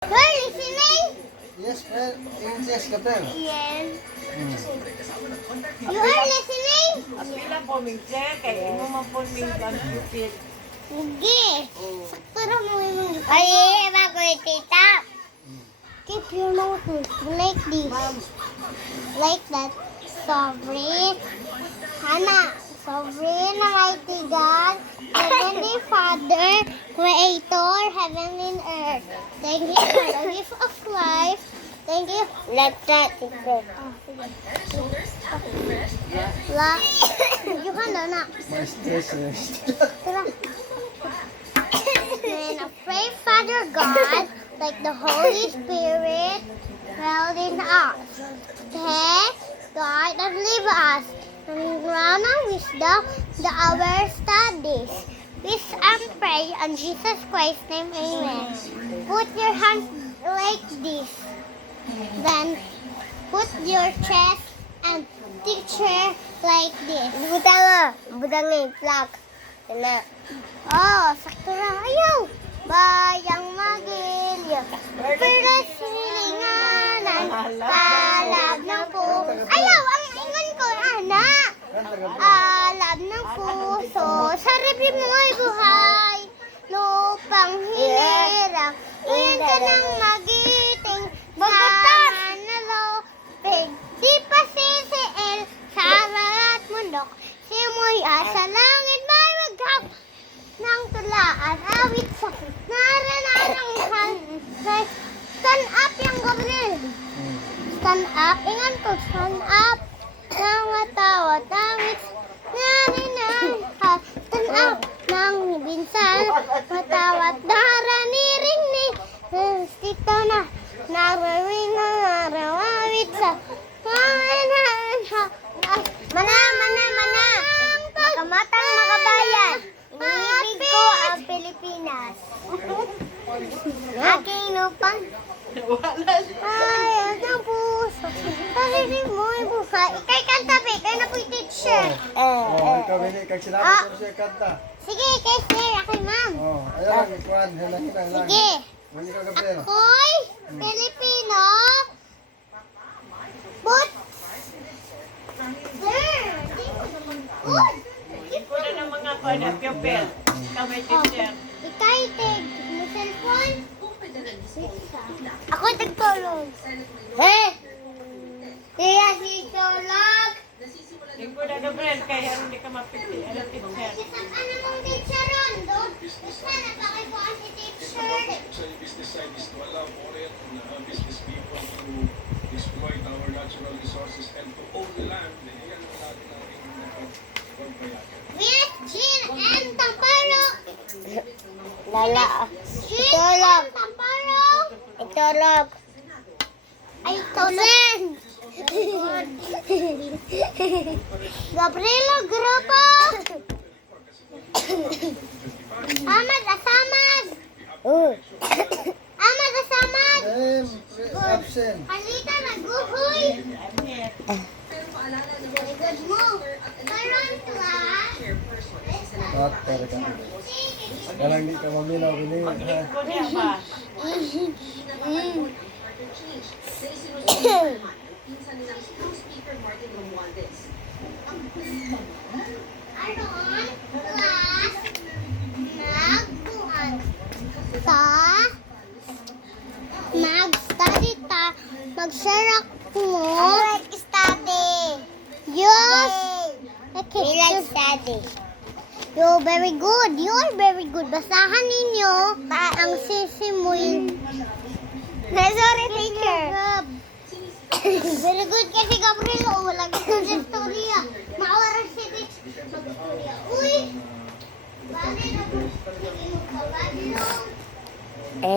You're listening? Yes, friend. Yes, Gabriel. Yes. You are listening? Pila po minse kay imo man po min computer. Hindi. Sakto na mo yung... Ay, bago yung tita. Keep your mouth like this. Like that. Sovereign. Hana. Sovereign, Almighty God, Heavenly Father, Creator, heaven and earth. Thank you for the gift of life. Thank you. Let's start. You can do na. My stress rest. And I pray, Father God, like the Holy Spirit dwell in us. Test, guide, and live us. And grant our wisdom, the our studies. Wish and pray in Jesus Christ's name, amen. Put your hands like this. Then put your chest and teacher like this. Butang plak. Oh, sakto na. Ayaw. Bayang magilyo. Pero silinganan. Alab ng puso. Ayaw, ang ingon ko, anak. Alab ng puso. Sa ribim mo ay buhay. Lupang hirang. Iyan ka ng magiting. Sa manalopig. Di pa sisiil. Sa lahat mundok. Simoy sa langit may maghap ng tulaan. Awit sa naranarang hanggang. Stand up yung Gabriel. Stand up. Ingan ko, stand up. Nang matawat. Awit narinang. Stand up. Nang binsan. Matawat. Daraniring ni. Dito na. Nararing na narawawit sa. Mana. Kamatang makabayan. Iniibig ko ang Pilipinas. Aking lupang. Ay, ang puso. Sarili mo ay buhay. Ikay kanta, be. Ikay na po'y teacher. Oh, ikaw hindi kag sinabi ko siya kanta. Sige, ikay sir. Ako'y ma'am. Oh, ayaw lang ikuan, hinang-hinang lang. Sige. Mani ka Gabriel. Ako'y Pilipino. But, sir, di mo naman good. Iko na ng mga kuan pupil. Kamay teacher. Ikay, tig. May cellphone? Ako tagtulog. Eh! Kaya si Tolog. Iko na Gabriel kay aron di ka mapiti. Ano teacher? Ano mong teacher ron? Doon. Basta napakibuan si teacher. Sa business side is to allow foreign business people to exploit our natural resources and to own the land. Yan ang natin ang pagpayagan. With Jean and Tamparo. Lala. Jean Tolog. and Tamparo. Itulog. Ay, tulog. Gabrielo Grupo. Ahmad Asamad. Ahmad Asamad. Absent. Halita na guhoy. Very good mo. Karon class. At pero ka. Kalang di ka maminaw bini. Iko niya ba? Aron class. Nagbuhat. Mag-study ta. Mag-share mo. I like study. Yes. Okay. We like study. You're very good. You're very good. Basahan ninyo ang sisimoy. Sorry, teacher. Very good kasi Gabriel. O, walang ito sa storya. Makawaran si teacher. Mag-storya. Uy! Bale na po. Sige mo ka, Badlong. A,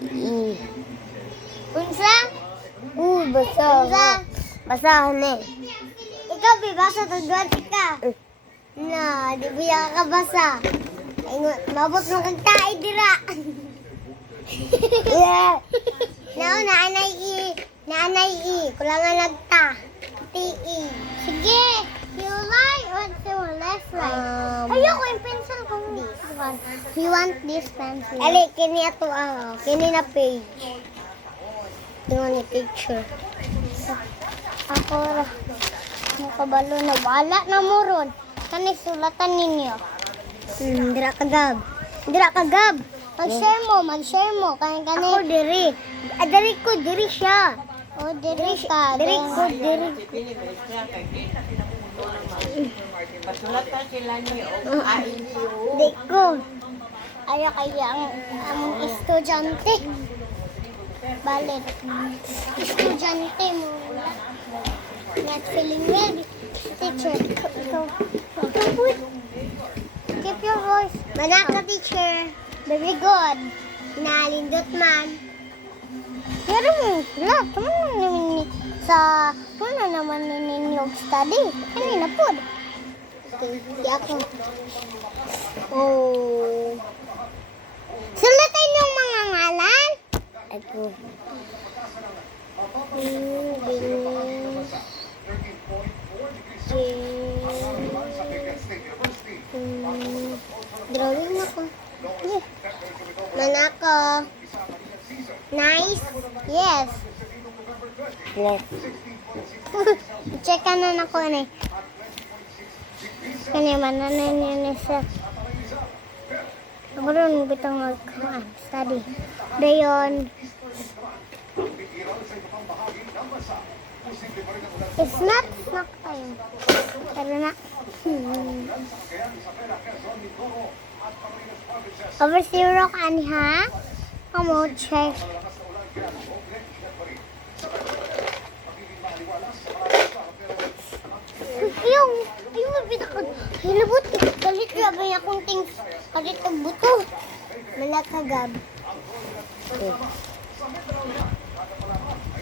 E. Unsa? Basa. Unsa? Basahan eh. Ikaw, bibasa ng duwati ka. Na, di biya ka basa. Mabot mo kang tae dira. Yeah. Naanay I. Kulangan nagta. T-E. Sige. You lie or to left right. Ayoko yung pencil This one. We want this pencil. Ali, kini ato kini na page. Tingnan ni picture. Ako ra. Nakabalo na. Wala na mo ron. Kani sulatan ninyo. Dira kagab. Dira ka, Gab. Mag-share mo. Kani. Ako diri. Diri ko, diri siya. O, diri ka. Diri ko, diri. Pinibig siya kay pasulatan sila niyo o AICU. Di ko. Ayaw kaya ang estudyante. Balit. Estudyante mo. Not feeling ready. Teacher. Keep your voice. Manaka, teacher. Very good. Nalindot man. Pero mo, lahat naman naman ninyo study. Kanina po. Okay, di ako. Oh. Sulatan yung mga ngalan. Ako. Drawing ako. Yeah. Manako. Nice. Yes. Left. Check ka na ako na. Kani man na niya sa. Ako rin bitang study. Dayon. Snack tayo. Pero na. Over zero ka ha? Kamu check. Yung mabita ko. Hilabot. Galit grabe akong things. Kalit ang buto. Malakagab.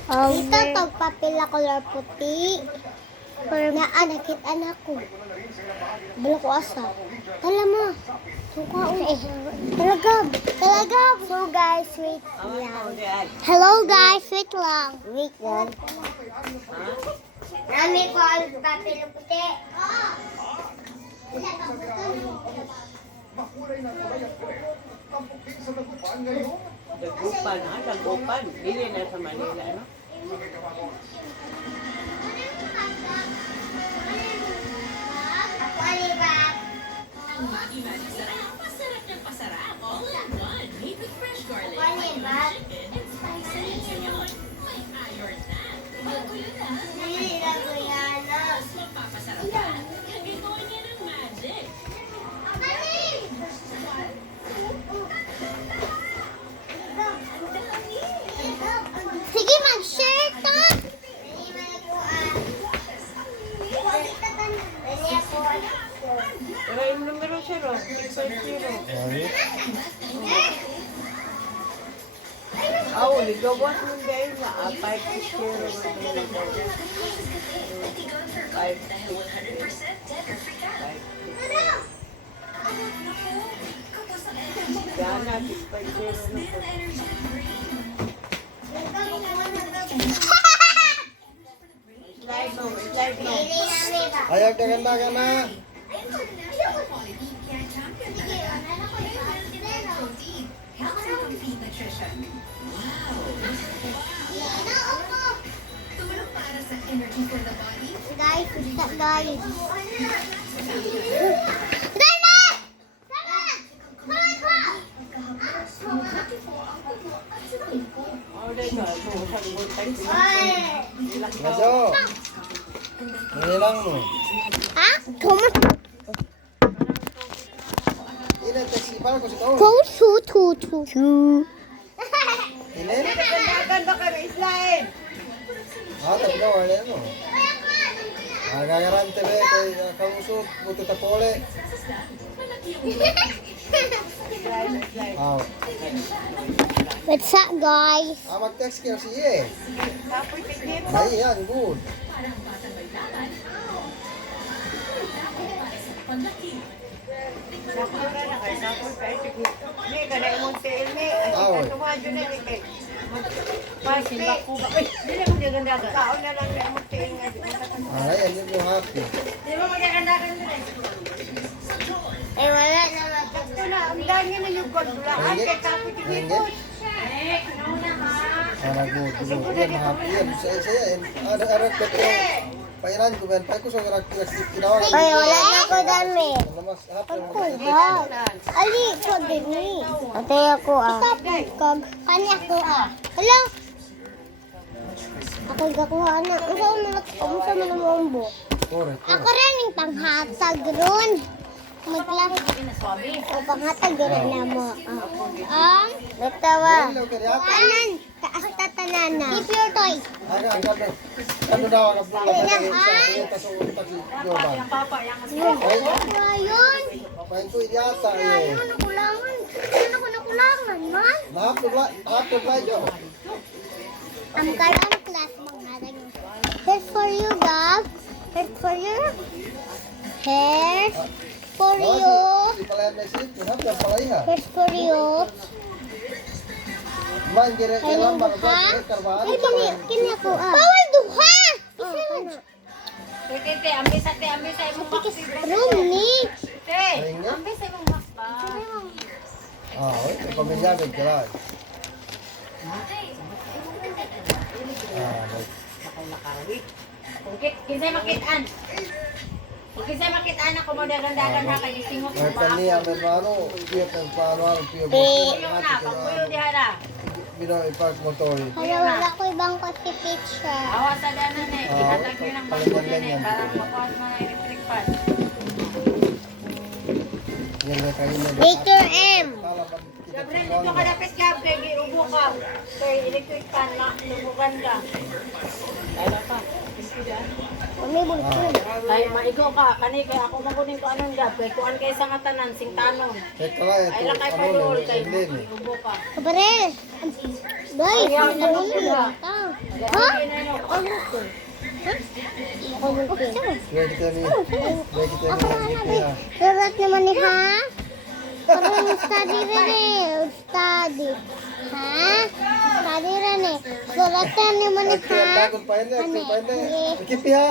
Ito tog papel color puti. Na nakit anak ko. Bala ko asa. Tala mo. Suka Talaga. So guys, wait lang. Hello guys, wait lang. Wait lang. Nami ko ang papel na puti. Dagupan. Dili na sa Manila, no? Ako alibak. Masarap ng pasarap. All in one. Made with fresh garlic, Ako alibak. chicken, and spicy. Ngayon, may iron na. Magulo na. Nalila ko yan. Mas mapapasarap ka. Kagagawa niya ng magic. Sige, mag-share ka. Pero yung numero 0, 650. Ligawas mo dahil na 560. Diana, 650. Slide mo. Ayaw ganda ka na. Guys, stop guys. Dana! Oh, dahil ka. Sa buntay. Maso. Nilang mo. Ha? Come Ina, taxi. Paano ko si Kaon? Go to. Inen? Ganda ba kami slide? Tapos na, wala mo. Gagarante be, kay kausok, buto tapole. What's up, guys? Mag-text kayo siya eh. Tapos tikit. Ay, yan, good. Tapos ka na kayo. Tapos kayo tikit. Ni, ka na imong tiil ni. Awal. Tumadyo na ni kay. Pasti. Ay, dili mo niya ganda ka. Kaon na lang na imong tiil nga. Ay, yan yung happy. Di ba magaganda ka nila? Eh, wala naman. Ito na, ang dami na yung kondulaan. Kaya tapos Ringgit? eh, nauna ha. Para go, go. Yan, happy yan. Saya, anak ko ko. Pairan ko ben, pai ko sa anak kinawa. Ay, wala na ko dami. Namas happy mo. Kuha. Ali, ko din ni. Ate ako Kag, kani ako Hello? Ako gakuha na. Unsa man ang mombo? Correct. Ako rin yung panghatag ron. Maglas. O panghatag diri na mo. Nagtawa. Hello, kaya. Tanan. Taas ta tanana. Keep your toy. Aga, aga. Ano daw ang bulo Ay, ba? ay. Sa utak si Joban. Yung papa, yung Ay, Ayun. pain ko idiata eh. Ayun, nakulangan. Ayun, ako nakulangan, man. Lahat ba yo? Ang karang class manghatag mo. Here's for you, dog. Here's for you. Here's for you. Di pala yan may sit, lahat yan pala iha. Here's for you. Man dire kay Hello, lamang ba ha? karbahan. Ay, kini ako, Bawal duha! Isa man. Te, ambisa, imong vaccine. Room ni. Te, Ringgit? ambisa imong vaccine ba? Ah, oy, pamilya gid kala. Ah, Kinsay makitaan. Kinsay makitaan ako mo dagan-dagan ha kay singot may mo ba? kaniya may mano, piyo kang paano ang piyo mo. Puyo na, pagpuyo dihara. Bino ipark mo to. Kaya wala ko ibang kasi picture. Awa sa danan eh. Ihatag nyo ng bangko yan eh. Para makuha mo na electric pan. Yan na kayo na. Later M. Gabriel, dito ka napis ka. Kaya giubo ka. Kaya electric pan na. Lubugan ka. Kaya pa. May bulkod. Kaya maigo ka. Kani kaya ako makunin ko anong gab. Kaya kuan kayo sa nga tanan. Sing tanon. Ito lang Ay ito. lang kay Ano padol. na, Kaya hindi ni. ubo ka. Kabre. Boy, Ayaw, ano ano mo ba? Ha? Ano? Ako bulkod. Pwede ka ni. Pwede ka ni. Surat naman ni ha? Parang study rin eh. Study. Ha? Study rin eh. Surat naman ni Kaya ha? takot pa yun. Ano Aktif pa yun. eh? Kipi ha.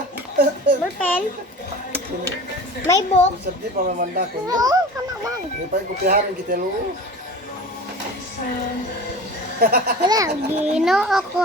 Ballpen? May book? Sabdi pa mamanda ko. Oo, kama man. Hindi pa yung kupihan kita lo. Wala, gino ako.